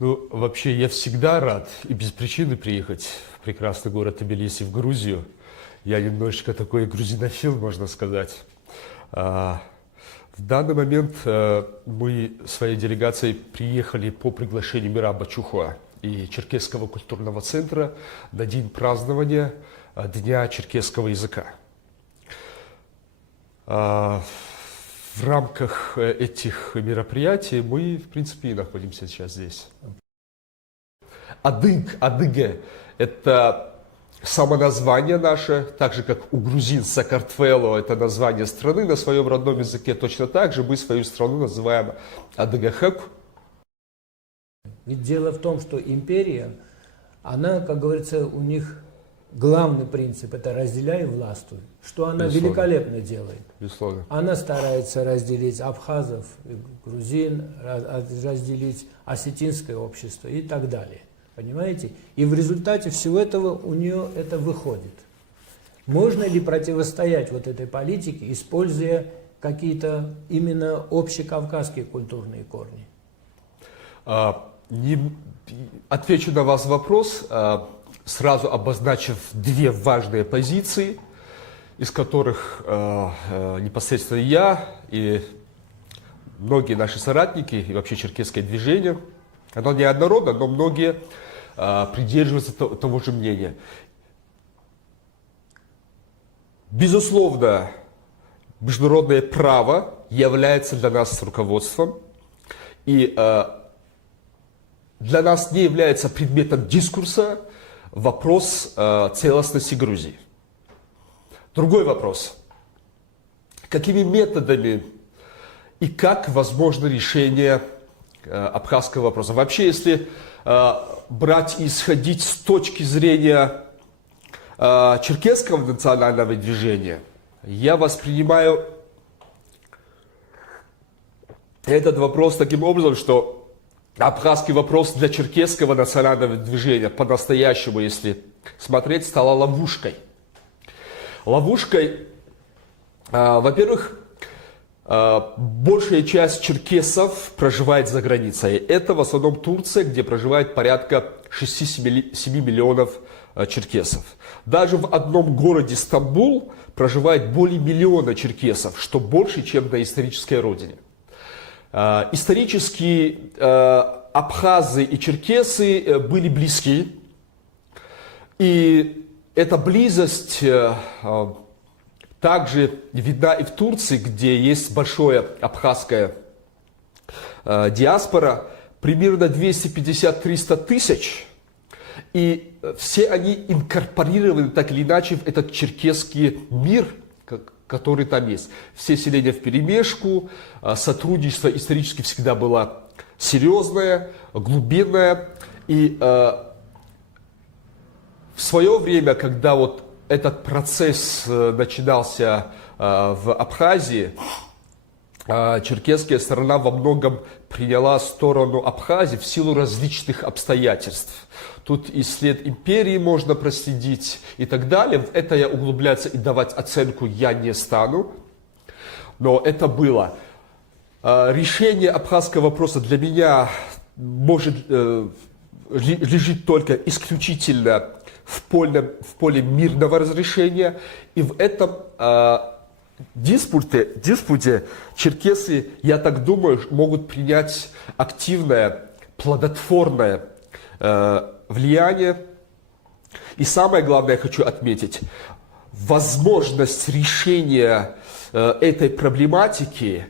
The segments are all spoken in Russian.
Ну, вообще, я всегда рад и без причины приехать в прекрасный город Тбилиси, в Грузию. Я немножечко такой грузинофил, можно сказать. В данный момент мы своей делегацией приехали по приглашению Мираба Чухуа и Черкесского культурного центра на день празднования Дня черкесского языка. В рамках этих мероприятий мы, в принципе, и находимся сейчас здесь. Адыге – это самоназвание наше, так же, как у грузин Сакартвело – это название страны на своем родном языке. Точно так же мы свою страну называем Адыгахек. Ведь дело в том, что империя, она, как говорится, у них главный принцип – это разделяй и властвуй. Что она великолепно делает. Безусловно. Она старается разделить абхазов, грузин, разделить осетинское общество и так далее. Понимаете? И в результате всего этого у нее это выходит. Можно ли противостоять вот этой политике, используя какие-то именно общекавказские культурные корни? Отвечу на ваш вопрос, сразу обозначив две важные позиции, из которых непосредственно я и многие наши соратники, и вообще черкесское движение, оно неоднородно, но многие придерживаются того же мнения. Безусловно, международное право является для нас руководством, и для нас не является предметом дискурса вопрос целостности Грузии. Другой вопрос. Какими методами и как возможно решение абхазского вопроса? Вообще, если брать и исходить с точки зрения черкесского национального движения, я воспринимаю этот вопрос таким образом, что абхазский вопрос для черкесского национального движения по-настоящему, если смотреть, стала ловушкой. Ловушкой, во-первых, большая часть черкесов проживает за границей. Это в основном Турция, где проживает порядка 6-7 миллионов черкесов. Даже в одном городе Стамбул проживает более миллиона черкесов, что больше, чем на исторической родине. Исторически абхазы и черкесы были близки, и эта близость также видна и в Турции, где есть большая абхазская диаспора, примерно 250-300 тысяч, и все они инкорпорированы так или иначе в этот черкесский мир, который там есть. Все селения вперемешку, сотрудничество исторически всегда было серьезное, глубинное. И в свое время, когда вот этот процесс начинался в Абхазии, черкесская сторона во многом приняла сторону Абхазии в силу различных обстоятельств. Тут и след империи можно проследить и так далее. В это я углубляться и давать оценку я не стану. Но это было. Решение абхазского вопроса для меня может лежит только исключительно в поле мирного разрешения. И в этом диспуте черкесы, я так думаю, могут принять активное, плодотворное влияние. И самое главное, я хочу отметить, возможность решения этой проблематики,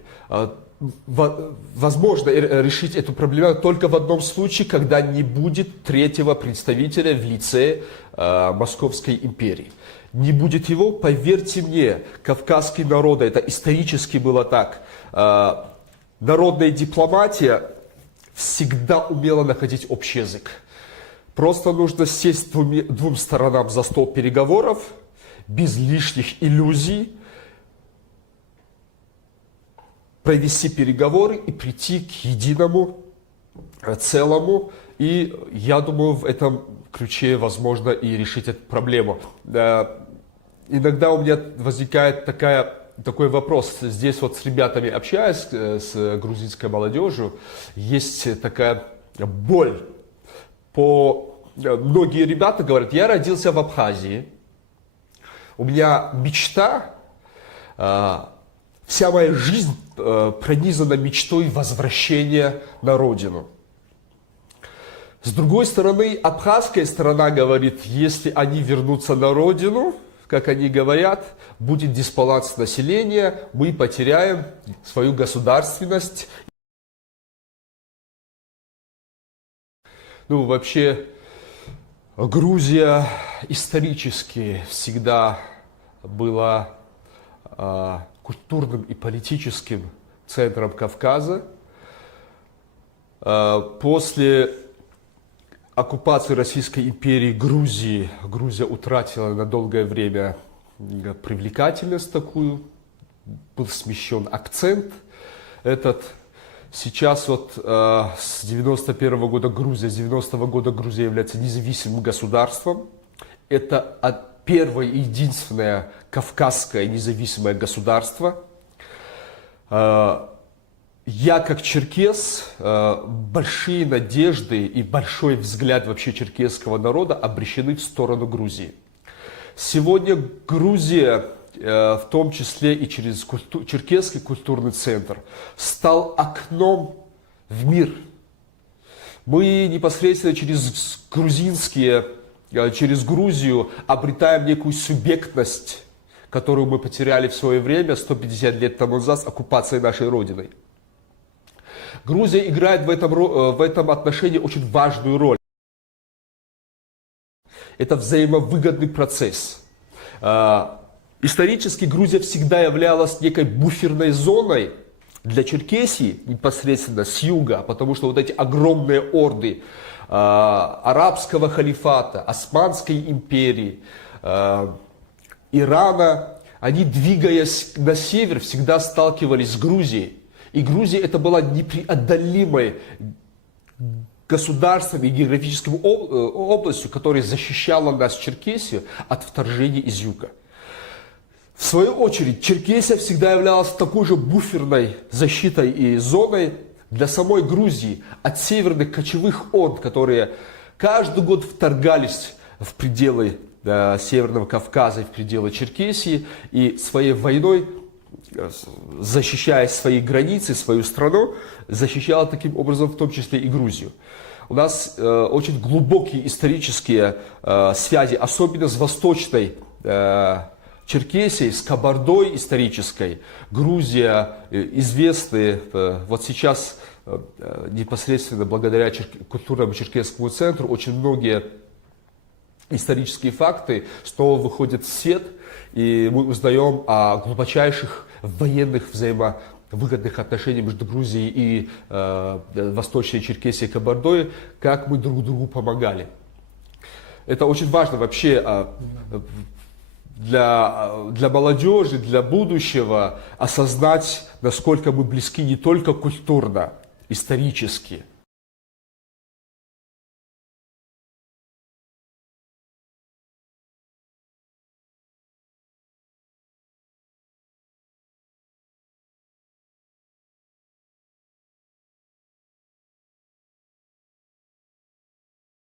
возможно решить эту проблему только в одном случае, когда не будет третьего представителя в лице Московской империи. Не будет его, поверьте мне, кавказские народы, это исторически было так. Народная дипломатия всегда умела находить общий язык. Просто нужно сесть двум сторонам за стол переговоров, без лишних иллюзий, провести переговоры и прийти к единому целому. И я думаю, в этом ключе возможно и решить эту проблему. Иногда у меня возникает такой вопрос. Здесь вот с ребятами общаюсь, с грузинской молодежью, есть такая боль. Многие ребята говорят, я родился в Абхазии, у меня мечта, вся моя жизнь пронизана мечтой возвращения на родину. С другой стороны, абхазская сторона говорит, если они вернутся на родину, как они говорят, будет дисбаланс населения, мы потеряем свою государственность. Ну, вообще, Грузия исторически всегда была культурным и политическим центром Кавказа. После оккупации Российской империи Грузия утратила на долгое время привлекательность такую, был смещен акцент этот. Сейчас вот с 91 года Грузия, с 90-го года Грузия является независимым государством. Это первое и единственное кавказское независимое государство. Я, как черкес, большие надежды и большой взгляд вообще черкесского народа обращены в сторону Грузии. Сегодня Грузия, в том числе и через Черкесский культурный центр, стал окном в мир. Мы непосредственно через Грузию обретаем некую субъектность, которую мы потеряли в свое время, 150 лет тому назад, с оккупацией нашей Родиной. Грузия играет в этом отношении очень важную роль. Это взаимовыгодный процесс. Исторически Грузия всегда являлась некой буферной зоной для Черкесии, непосредственно с юга, потому что вот эти огромные орды арабского халифата, Османской империи, Ирана, они, двигаясь на север, всегда сталкивались с Грузией. И Грузия это была непреодолимой государством и географической областью, которая защищала нас, Черкесию, от вторжения из юга. В свою очередь, Черкесия всегда являлась такой же буферной защитой и зоной для самой Грузии от северных кочевых орд, которые каждый год вторгались в пределы Северного Кавказа и в пределы Черкесии и своей войной, защищая свои границы, свою страну, защищала таким образом в том числе и Грузию. У нас очень глубокие исторические связи, особенно с восточной Черкесией, с Кабардой исторической. Грузия известны, вот сейчас непосредственно благодаря культурному черкесскому центру очень многие исторические факты снова выходят в свет, и мы узнаем о глубочайших военных взаимовыгодных отношениях между Грузией и Восточной Черкесией и Кабардой, как мы друг другу помогали. Это очень важно вообще для молодежи, для будущего осознать, насколько мы близки не только культурно, исторически,